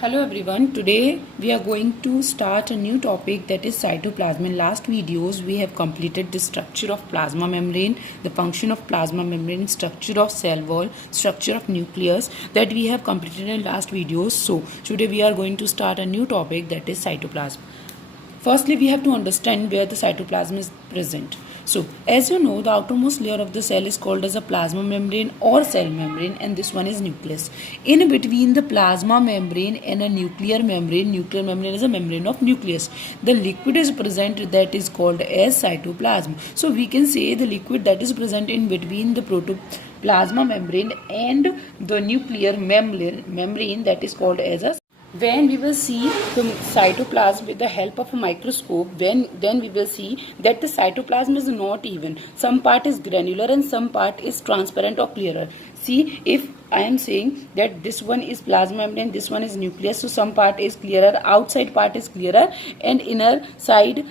Hello everyone, today we are going to start a new topic, that is cytoplasm. In last videos we have completed the structure of plasma membrane, the function of plasma membrane, structure of cell wall, structure of nucleus, that we have completed in last videos. So today we are going to start a new topic, that is cytoplasm. Firstly, we have to understand where the cytoplasm is present. So, as you know, the outermost layer of the cell is called as a plasma membrane or cell membrane, and this one is nucleus. In between the plasma membrane and a nuclear membrane is a membrane of nucleus. The liquid is present that is called as cytoplasm. So, we can say the liquid that is present in between the protoplasma membrane and the nuclear membrane that is called as a. When we will see the cytoplasm with the help of a microscope, then we will see that the cytoplasm is not even. Some part is granular and some part is transparent or clearer. See, if I am saying that this one is plasma membrane, this one is nucleus, so some part is clearer, outside part is clearer, and inner side,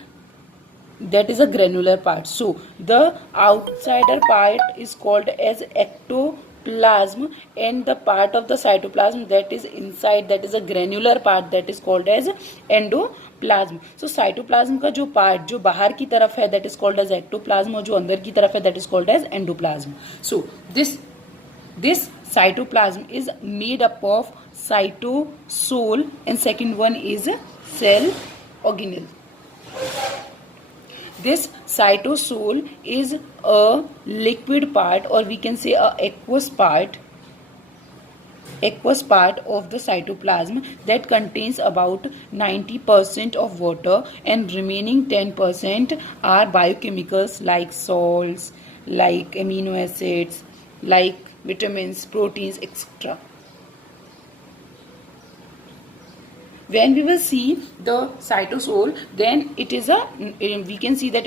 that is a granular part. So the outsider part is called as ectoplasm, and the part of the cytoplasm that is inside, that is a granular part, that is called as endoplasm. So cytoplasm का जो part जो बाहर की तरफ है, that is called as ectoplasm, और जो अंदर की तरफ है, that is called as endoplasm. So this cytoplasm is made up of cytosol, and second one is cell organelle. This cytosol is a liquid part, or we can say a aqueous part of the cytoplasm that contains about 90% of water, and remaining 10% are biochemicals like salts, like amino acids, like vitamins, proteins, etc. When we will see the cytosol, then it is we can see that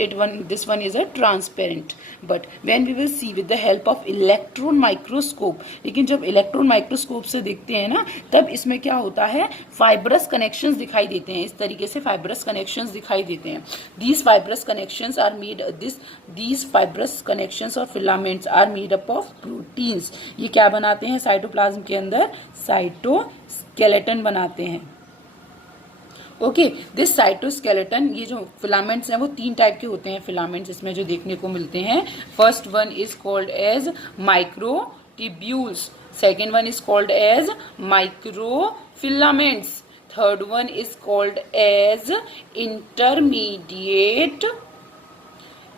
this one is a transparent. But when we will see with the help of electron microscope, लेकिन जब electron microscope से देखते हैं ना, तब इसमें क्या होता है, फाइब्रस कनेक्शंस दिखाई देते हैं. इस तरीके से फाइब्रस कनेक्शंस दिखाई देते हैं. These fibrous connections are made these fibrous connections or filaments are made up of proteins. ये क्या बनाते हैं साइटोप्लाज्म के अंदर? साइटोस्केलेटन बनाते हैं. ओके, दिस साइटोस्केलेटन, ये जो फिलामेंट्स हैं वो तीन टाइप के होते हैं. फिलामेंट्स इसमें जो देखने को मिलते हैं, first one is called as microtubules, second one is called as microfilaments, third one is called as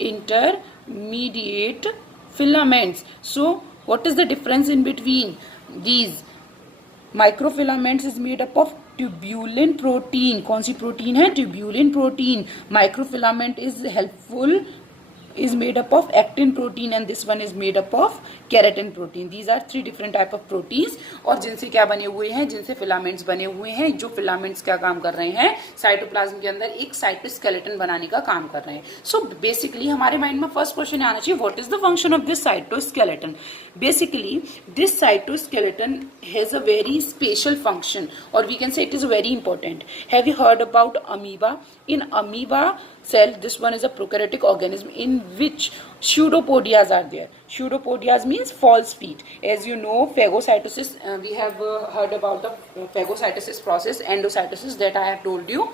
intermediate filaments. So what is the difference in between these? Microfilaments is made up of tubulin protein. कौन सी protein है? Tubulin protein. Microfilament is made up of actin protein, and this one is made up of keratin protein. These are three different type of proteins, और जिनसे क्या बने हुए हैं, जिनसे filaments बने हुए हैं. जो फिलामेंट्स क्या काम कर रहे हैं, साइटोप्लाज्म के अंदर एक साइटोस्केलेटन बनाने का काम कर रहे हैं. सो बेसिकली हमारे माइंड में फर्स्ट क्वेश्चन आना चाहिए, what is the function of this cytoskeleton. Basically this cytoskeleton has a very special function, और we can say it is very important. Have you heard about amoeba? In amoeba cell, this one is a prokaryotic organism in which pseudopodias are there. Pseudopodias means false feet. As you know, phagocytosis, we have heard about the phagocytosis process, endocytosis, that I have told you.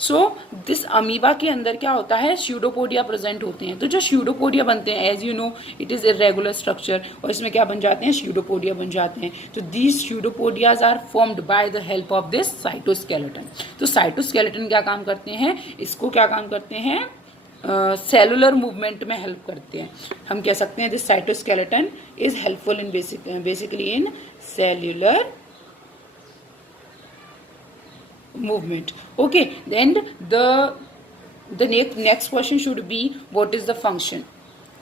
So this amoeba के अंदर क्या होता है, pseudopodia present होते हैं. तो जो pseudopodia बनते हैं, as you know it is irregular structure, और इसमें क्या बन जाते हैं, स्यूडोपोडिया बन जाते हैं. तो these pseudopodias are formed by the help of this cytoskeleton. तो साइटोस्केलेटन क्या काम करते हैं, इसको क्या काम करते हैं, सेलुलर मूवमेंट में हेल्प करते हैं. हम कह सकते हैं this cytoskeleton is helpful in basically in cellular movement. Okay, then the next question should be, what is the function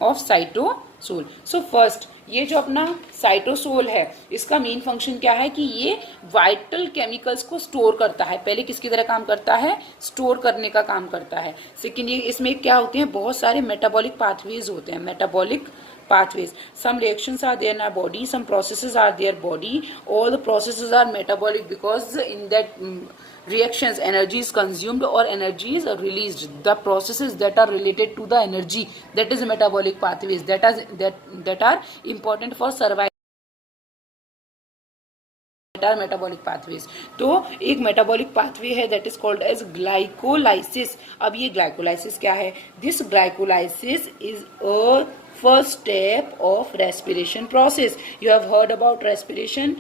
of cytosol? So first, ये जो अपना साइटोसोल है, इसका मेन फंक्शन क्या है कि ये वाइटल केमिकल्स को स्टोर करता है. पहले किसकी तरह काम करता है, स्टोर करने का काम करता है. सेकेंड, ये इसमें क्या होते हैं, बहुत सारे मेटाबॉलिक पाथवेज होते हैं. Metabolic pathways, some reactions are there in our body, some processes are there body, all the processes are metabolic because in that reactions energy is consumed or energy is released. The processes that are related to the energy, that is metabolic pathways, that are important for survival are metabolic pathways. तो एक metabolic pathway है that is called as glycolysis. अब ये glycolysis क्या है? This glycolysis is a first step of respiration process. You have heard about respiration.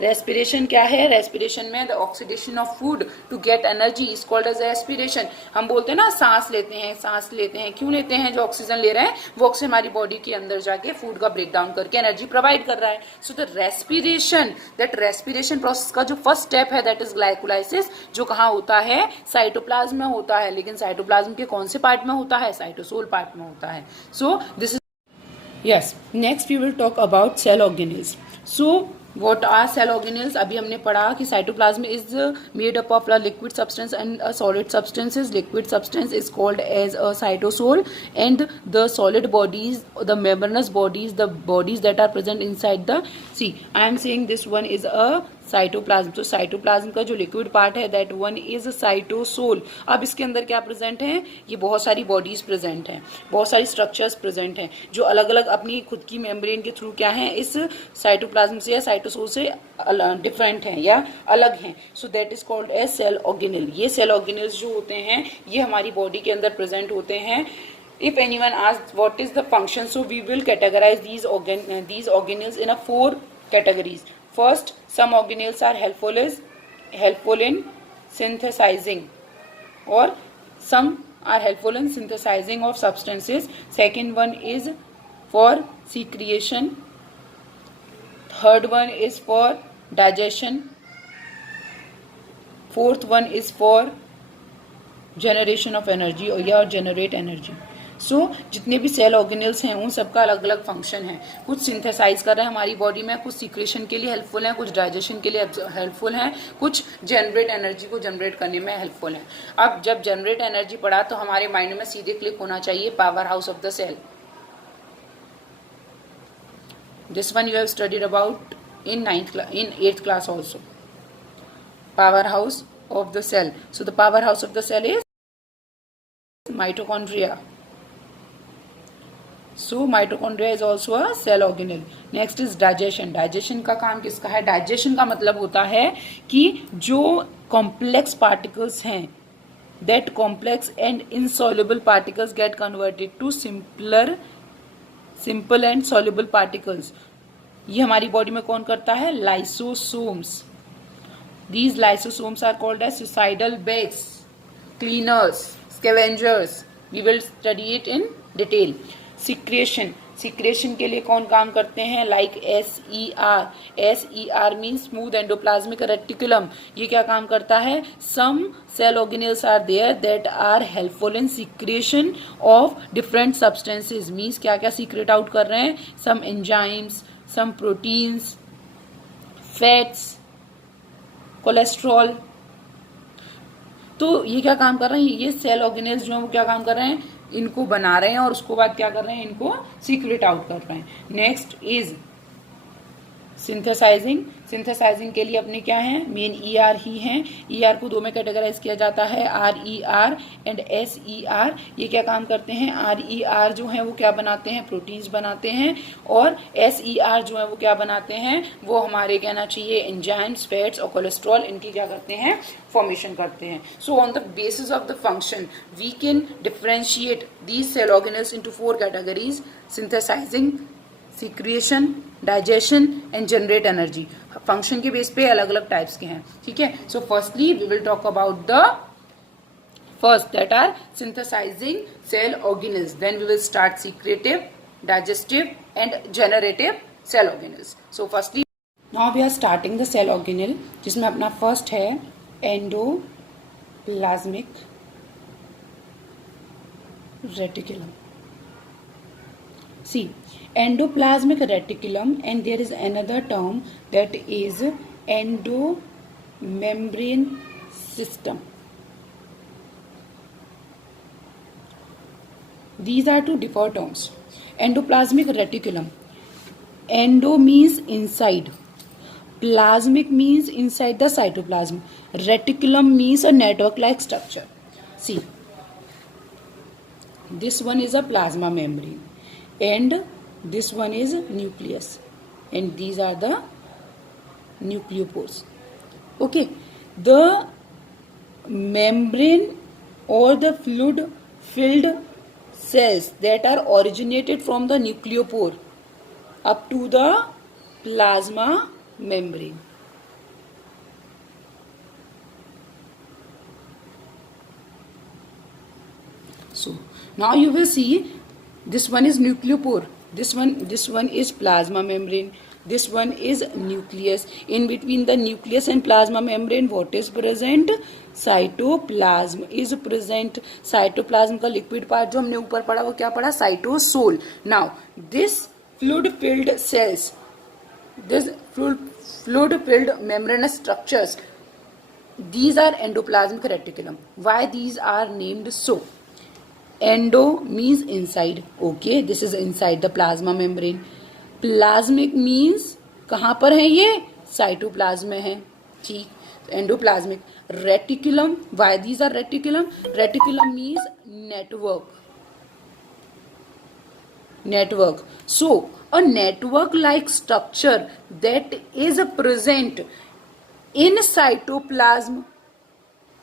Respiration क्या है? Respiration में the oxidation of food to get energy is called as respiration. हम बोलते हैं ना सांस लेते हैं, सांस लेते हैं, क्यों लेते हैं? जो ऑक्सीजन ले रहे हैं वो ऑक्सीजन हमारी बॉडी के अंदर जाके फूड का ब्रेक डाउन करके एनर्जी प्रोवाइड कर रहा है। So the respiration, that respiration process का जो फर्स्ट स्टेप है दैट इज ग्लाइकोलाइसिस, जो कहाँ होता है? साइटोप्लाज्म में होता है। लेकिन साइटोप्लाज्म के कौन से पार्ट में होता है? साइटोसोल पार्ट में होता है। So this is yes. Next we will talk about cell organelles. So what are cell organelles? अभी हमने पढ़ा कि cytoplasm is made up of a liquid substance and a solid substances. Liquid substance is called as a cytosol, and the solid bodies, the membranous bodies, the bodies that are present inside the, see I am saying this one is a cytoplasm. तो cytoplasm का जो liquid part है that one is cytosol. अब इसके अंदर क्या present है? ये बहुत सारी बॉडीज प्रेजेंट हैं, बहुत सारी स्ट्रक्चर्स प्रेजेंट हैं जो अलग अलग अपनी खुद की मेम्ब्रेन के थ्रू क्या है, इस साइटोप्लाज्म से या साइटोसोल से डिफरेंट हैं या अलग हैं। So that is called as cell organelle. ये सेल ऑर्गेनेल्स जो होते हैं ये हमारी बॉडी के अंदर प्रेजेंट होते हैं। If anyone asks what is the function, so we will categorize these organelles in a 4 categories. First, some organelles are helpful in synthesizing, or some are helpful in synthesizing of substances. Second one is for secretion. Third one is for digestion. Fourth one is for generation of energy or generate energy. सो जितने भी cell organelles हैं उन सबका अलग अलग function है। कुछ synthesise कर रहे हैं हमारी बॉडी में, कुछ सीक्रेशन के लिए हेल्पफुल हैं, कुछ डाइजेशन के लिए हेल्पफुल हैं, कुछ जनरेट एनर्जी को जनरेट करने में हेल्पफुल हैं। अब जब जनरेट एनर्जी पढ़ा तो हमारे माइंड में सीधे क्लिक होना चाहिए power house of the cell. This one you have studied about in 8th class also. Powerhouse of the cell. So the powerhouse of the cell is mitochondria. So mitochondria is also a cell organelle. Next is digestion. Digestion का काम किसका है? Digestion का मतलब होता है कि जो complex particles हैं, that complex and insoluble particles get converted to simple and soluble particles. ये हमारी बॉडी में कौन करता है? Lysosomes. These lysosomes are called as suicidal bags, cleaners, scavengers. We will study it in detail. Secretion. Secretion के लिए कौन काम करते हैं? Like SER. SER means smooth endoplasmic reticulum. ये क्या काम करता है? Some cell organelles are there that are helpful in secretion of different substances. Means क्या क्या secrete out कर रहे हैं? Some enzymes, some proteins, fats, cholesterol. तो ये क्या काम कर रहे हैं? ये सेल ऑर्गेनेल्स जो है वो क्या काम कर रहे हैं? इनको बना रहे हैं और उसको बाद क्या कर रहे हैं? इनको सीक्रेट आउट कर रहे हैं। Next is synthesising. सिंथेसाइजिंग के लिए अपने क्या है? मेन ER ही हैं। ER को 2 में कैटेगराइज किया जाता है, RER एंड SER। ये क्या काम करते हैं? RER जो है वो क्या बनाते हैं? प्रोटीन्स बनाते हैं, और SER जो है वो क्या बनाते हैं? वो हमारे कहना चाहिए एंजाइम्स, फैट्स और कोलेस्ट्रॉल, इनकी क्या करते हैं? फॉर्मेशन करते हैं। So on the basis of the function we can differentiate these cell organelles into 4 categories: synthesising, secretion, digestion and generate energy. Function के बेस पे अलग अलग टाइप्स के हैं, ठीक है। So firstly we will talk about the first that are synthesising cell organelles, then we will start secretive, digestive and generative cell organelles. So firstly now we are starting the cell organelle, जिसमें अपना first है endoplasmic reticulum. See, endoplasmic reticulum, and there is another term that is endomembrane system. These are two different terms. Endoplasmic reticulum. Endo means inside. Plasmic means inside the cytoplasm. Reticulum means a network-like structure. See, this one is a plasma membrane. And this one is nucleus, and these are the nucleopores. Okay, the membrane or the fluid filled cells that are originated from the nucleopore up to the plasma membrane. So now you will see this one is nucleopore, this one is plasma membrane, this one is nucleus. In between the nucleus and plasma membrane what is present? Cytoplasm is present. Cytoplasm का liquid part जो हमने ऊपर पढ़ा वो क्या पढ़ा? Cytosol. Now this fluid filled cells, this fluid filled membranous structures, these are endoplasmic reticulum. Why these are named so? Endo means inside. Okay, this is inside the plasma membrane. Plasmic means कहाँ पर है ये? Cytoplasm में है. ठीक, endoplasmic. Reticulum, why these are reticulum? Reticulum means network. So a network like structure that is present in cytoplasm,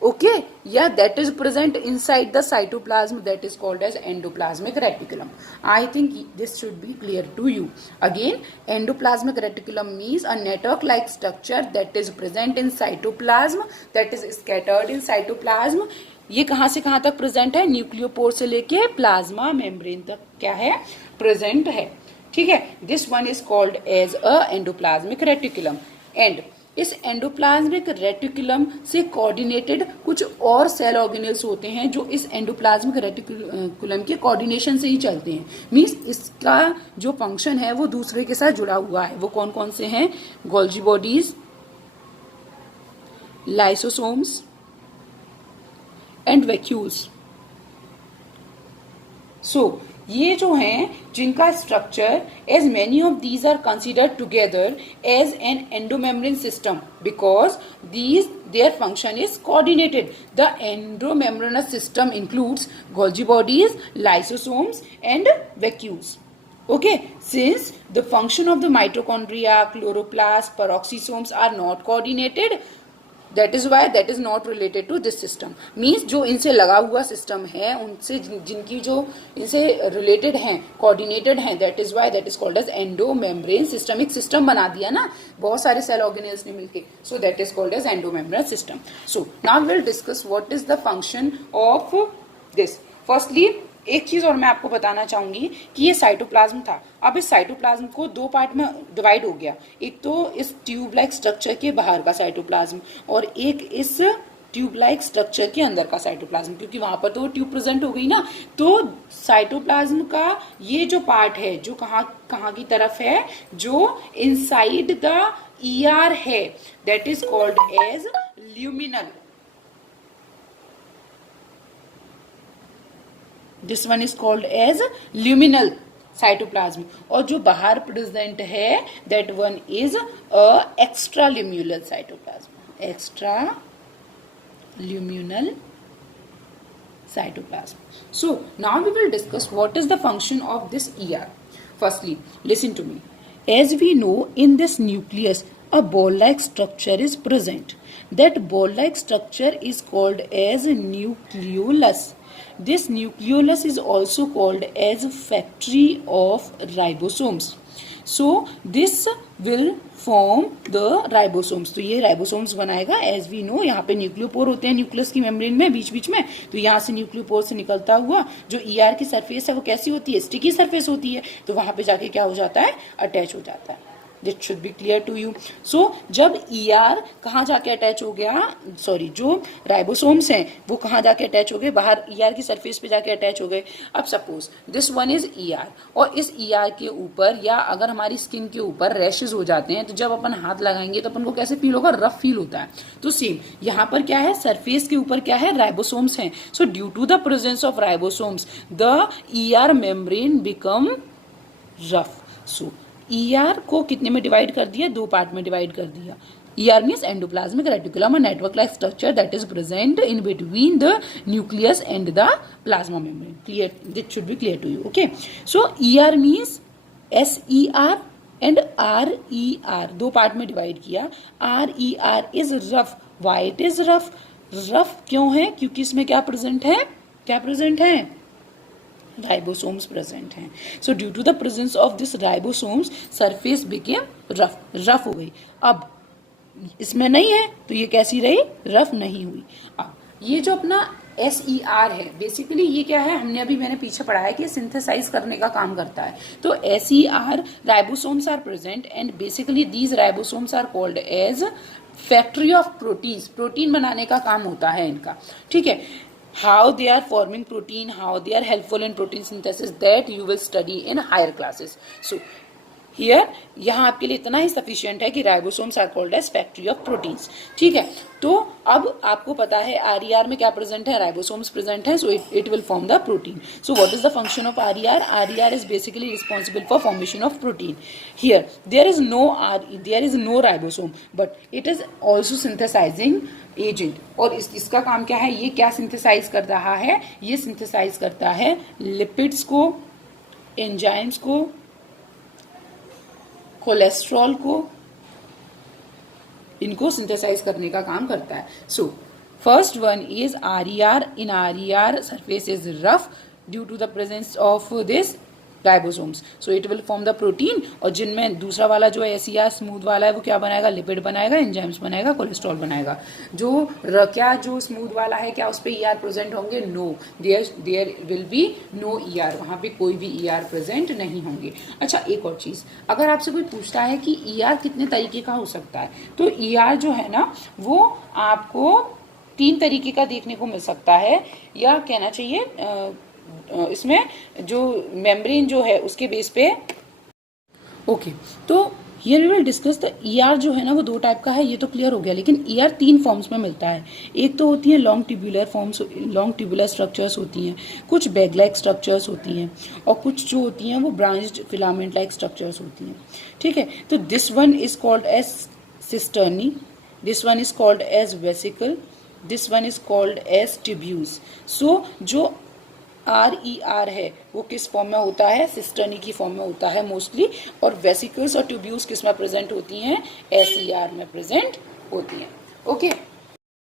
okay, yeah, that is present inside the cytoplasm, that is called as endoplasmic reticulum. I think this should be clear to you. Again, endoplasmic reticulum means a network like structure that is present in cytoplasm, that is scattered in cytoplasm. ये कहाँ से कहाँ तक present है? न्यूक्लियोपोर से लेके plasma membrane तक क्या है? प्रेजेंट है. ठीक है, this one is called as a endoplasmic reticulum. And इस एंडोप्लाज्मिक रेटिकुलम से कोऑर्डिनेटेड कुछ और सेल ऑर्गेनेल्स होते हैं जो इस एंडोप्लाज्मिक रेटिकुलम के कोऑर्डिनेशन से ही चलते हैं. मींस इसका जो फंक्शन है वो दूसरे के साथ जुड़ा हुआ है. वो कौन कौन से हैं? Golgi bodies, lysosomes and vacuoles. So ये जो हैं जिनका structure, as many of these are considered together as an endomembrane system because these their function is coordinated. The endomembranous system includes Golgi bodies, lysosomes and vacuoles. Okay, since the function of the mitochondria, chloroplast, peroxisomes are not coordinated, that is why that is not related to this system. Means जो इनसे लगा हुआ system है उनसे जिनकी जो इनसे related हैं, कोऑर्डिनेटेड हैं, that is why that is called as endomembrane system. एक सिस्टम बना दिया ना बहुत सारे सेल ऑर्गेनेल्स ने मिलके, so that is called as endomembrane system. So now we'll discuss what is the function of this. Firstly, एक चीज और मैं आपको बताना चाहूंगी कि ये साइटोप्लाज्म था. अब इस साइटोप्लाज्म को दो पार्ट में डिवाइड हो गया. एक तो इस ट्यूब लाइक स्ट्रक्चर के बाहर का साइटोप्लाज्म और एक इस ट्यूब लाइक स्ट्रक्चर के अंदर का साइटोप्लाज्म, क्योंकि वहां पर तो ट्यूब प्रेजेंट हो गई ना. तो साइटोप्लाज्म का ये जो पार्ट है जो कहाँ की तरफ है, जो इनसाइड द ईआर है, that is called as luminal. This one is called as luminal cytoplasm. और जो बाहर प्रेजेंट है that one is a extra luminal cytoplasm. Extra luminal cytoplasm. So now we will discuss what is the function of this ER. Firstly, listen to me. As we know, in this nucleus a ball-like structure is present. That ball-like structure is called as nucleolus. This nucleolus is also called as factory of ribosomes. So this will form the ribosomes. तो ये ribosomes बनाएगा. As we know, यहाँ पे न्यूक्लियोपोर होते हैं nucleus की membrane में बीच में. तो यहाँ से न्यूक्लियोपोर से निकलता हुआ जो ER की सरफेस है वो कैसी होती है? स्टिकी सरफेस होती है. तो वहां पे जाके क्या हो जाता है? अटैच हो जाता है. This should be clear to you. So जब ER कहाँ जाके अटैच हो गया, सॉरी जो राइबोसोम्स हैं वो कहाँ जाके अटैच हो गए? बाहर ER की सरफेस पे जाके अटैच हो गए. अब suppose this one is ER और इस ER के ऊपर या अगर हमारी स्किन के ऊपर रैशेज हो जाते हैं तो जब अपन हाथ लगाएंगे तो अपन को कैसे फील होगा? रफ फील होता है. तो सेम यहाँ पर क्या है? सरफेस के ऊपर क्या है? राइबोसोम्स हैं. So due to the presence of ribosomes the ER membrane become rough. So ER को कितने में डिवाइड कर दिया? दो पार्ट में डिवाइड कर दिया. ER means endoplasmic reticulum, a network-like structure that is present in between the nucleus and the plasma membrane. Clear? This should be clear to you. Okay. So ER means SER and RER दो part में divide किया. RER is rough. Why it is rough? Rough क्यों है? क्योंकि इसमें क्या present है? क्या प्रेजेंट है? राइबोसोम्स प्रेजेंट हैं. So due to the presence of this ribosomes surface became rough. Rough हो गई. अब इसमें नहीं है तो ये कैसी रही? रफ नहीं हुई. अब ये जो अपना SER है, बेसिकली ये क्या है? मैंने पीछे पढ़ा है कि सिंथेसाइज करने का काम करता है. तो SER ribosomes are present and basically these ribosomes are called as factory of proteins. Protein बनाने का काम होता है इनका. ठीक है. How they are forming protein, how they are helpful in protein synthesis, that you will study in higher classes. So here यहाँ आपके लिए इतना ही sufficient है कि ribosomes are called as factory of proteins. ठीक है. तो अब आपको पता है RER में क्या प्रेजेंट है? राइबोसोम्स प्रेजेंट है. सो it will form the protein. So what is the function of RER? RER is basically responsible for formation of protein. Here there is no ribosome, but it is also synthesizing agent. और इसका काम क्या है? ये क्या synthesise कर रहा है? ये सिंथेसाइज करता है लिपिड्स को, एंजाइम्स को, कोलेस्ट्रॉल को. इनको सिंथेसाइज करने का काम करता है. So first one is RER. In RER surface is rough due to the presence of this ribosomes. So it will form the protein. और जिनमें दूसरा वाला जो है SER स्मूथ वाला है वो क्या बनाएगा? लिपिड बनाएगा, एंजाइम्स बनाएगा, कोलेस्ट्रॉल बनाएगा. जो स्मूथ वाला है क्या उस पर ER प्रेजेंट होंगे? No, there will be no ER. वहां पे कोई भी ER प्रेजेंट नहीं होंगे. अच्छा, एक और चीज, अगर आपसे कोई पूछता है कि ER कितने तरीके का हो सकता है, तो ER जो है ना वो आपको 3 तरीके का देखने को मिल सकता है, या कहना चाहिए इसमें जो मेम्ब्रेन जो है उसके बेस पे. ओके. तो here we will discuss the ER जो है ना वो 2 टाइप का है. ये तो क्लियर हो गया. लेकिन ER 3 फॉर्म्स में मिलता है. एक तो होती है long tubular forms, long tubular structures होती हैं, कुछ बैग लाइक स्ट्रक्चर्स होती हैं, और कुछ जो होती हैं वो ब्रांच्ड फिलामेंट लाइक स्ट्रक्चर्स होती हैं. ठीक है. तो this one is called as cisternae, this one is called as vesicle, this one is called as tubules. So जो RER है वो किस फॉर्म में होता है? सिस्टर्नी की फॉर्म में होता है मोस्टली. और वेसिकल्स और ट्यूब्यूल्स किस में प्रेजेंट होती हैं? SER में प्रेजेंट होती हैं. Okay.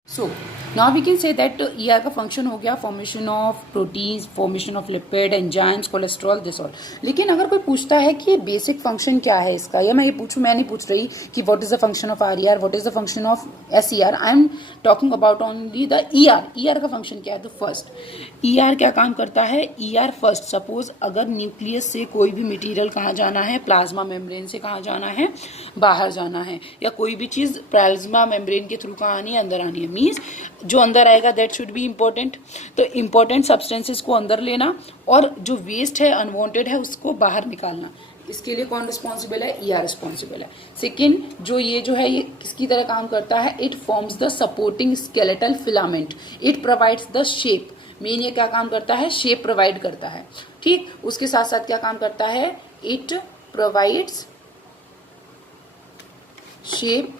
So now we can say that ER का फंक्शन हो गया formation of proteins, formation of lipid, enzymes, cholesterol, this all. लेकिन अगर कोई पूछता है कि बेसिक फंक्शन क्या है इसका, या मैं नहीं पूछ रही कि what is the function of RER, what is the function of SER. I am talking about only the ER का फंक्शन क्या है? तो फर्स्ट ER क्या काम करता है? ER फर्स्ट, सपोज अगर न्यूक्लियस से कोई भी मटेरियल कहाँ जाना है, प्लाज्मा मेम्ब्रेन से कहाँ जाना है? बाहर जाना है. या कोई भी चीज प्लाज्मा मेम्ब्रेन के थ्रू कहाँ आनी है? अंदर आनी है. मीन्स जो अंदर आएगा दैट शुड बी इंपॉर्टेंट. तो इंपॉर्टेंट सब्सटेंसेस को अंदर लेना और जो वेस्ट है, अनवांटेड है, उसको बाहर निकालना. इसके लिए कौन रिस्पॉन्सिबल है? ER रिस्पॉन्सिबल है. सेकेंड, जो है ये किसकी तरह काम करता है? It forms the supporting skeletal filament. It provides the shape. Main ये क्या काम करता है? शेप प्रोवाइड करता है. ठीक. उसके साथ साथ क्या काम करता है? It provides shape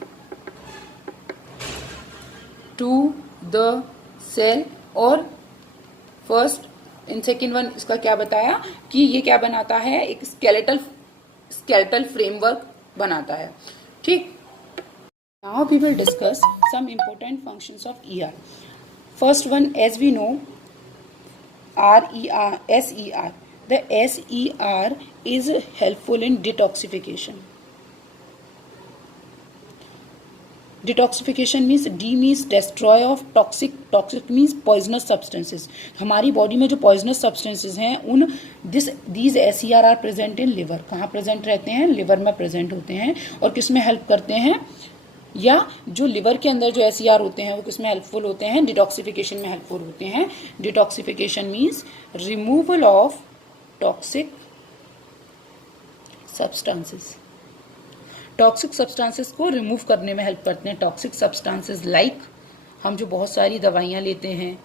to the cell. और फर्स्ट इन सेकेंड वन इसका क्या बताया कि ये क्या बनाता है? एक स्केलेटल फ्रेमवर्क बनाता है. ठीक. Now we will discuss some important functions of ER. First one, as we know, SER. The SER is helpful in detoxification. Detoxification means D means destroy of toxic means poisonous substances. हमारी body में जो poisonous substances हैं उन these SER are present in liver. कहाँ present रहते हैं? Liver में present होते हैं. और किस में हेल्प करते हैं? या जो लिवर के अंदर जो SER होते हैं वो किस में हेल्पफुल होते हैं? डिटॉक्सिफिकेशन में हेल्पफुल होते हैं. Detoxification means removal of toxic substances. Toxic substances को रिमूव करने में हेल्प करते हैं. टॉक्सिक सब्सटेंसेस लाइक हम जो बहुत सारी दवाइयाँ लेते हैं,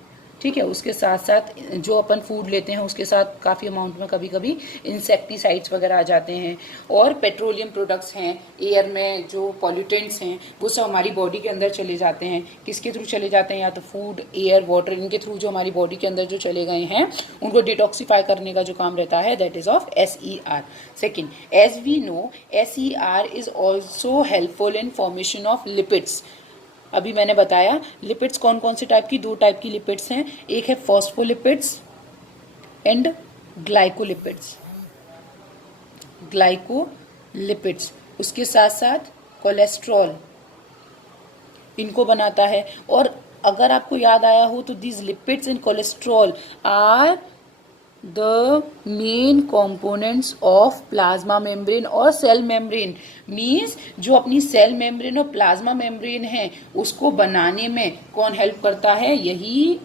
ठीक है। उसके साथ साथ जो अपन फूड लेते हैं उसके साथ काफ़ी अमाउंट में कभी कभी इंसेक्टिसाइड्स वगैरह आ जाते हैं, और पेट्रोलियम प्रोडक्ट्स हैं, एयर में जो पॉल्यूटेंट्स हैं वो सब हमारी बॉडी के अंदर चले जाते हैं। किसके थ्रू चले जाते हैं? या तो फूड, एयर, वाटर, इनके थ्रू जो हमारी बॉडी के अंदर जो चले गए हैं उनको डिटॉक्सिफाई करने का जो काम रहता है that is of SER। Second, as we know SER is also helpful in formation of lipids. अभी मैंने बताया लिपिड्स कौन कौन से टाइप की, 2 टाइप की लिपिड्स हैं, एक है फॉस्फोलिपिड्स एंड ग्लाइकोलिपिड्स। ग्लाइकोलिपिड्स, उसके साथ साथ कोलेस्ट्रॉल इनको बनाता है। और अगर आपको याद आया हो तो these lipids and cholesterol are the main components of plasma membrane और सेल मेम्ब्रेन। मीन्स जो अपनी सेल मेम्ब्रेन और प्लाज्मा मेम्ब्रेन है उसको बनाने में कौन हेल्प करता है? यही,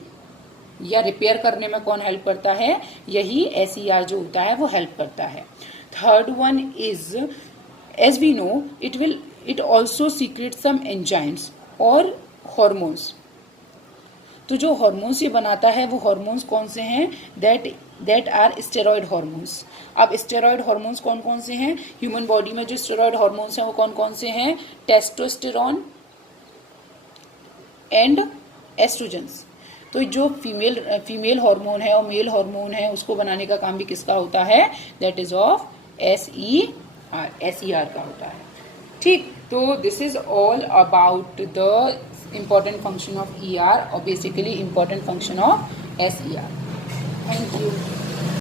या रिपेयर करने में कौन हेल्प करता है? यही SER जो होता है वो हेल्प करता है। Third one is, as we know it also secrete some enzymes और हॉर्मोन्स। तो जो हॉर्मोन्स ये बनाता है वो हॉर्मोन्स कौन से हैं? That are steroid hormones. अब स्टेरॉयड हॉर्मोन्स कौन कौन से हैं? ह्यूमन बॉडी में जो स्टेरॉयड हॉर्मोन्स हैं वो कौन कौन से हैं? Testosterone and oestrogens. तो जो फीमेल हार्मोन है और मेल हार्मोन है उसको बनाने का काम भी किसका होता है? दैट इज ऑफ SER का होता है। ठीक, तो this is all about the important function of ER or basically important function of SER. Thank you.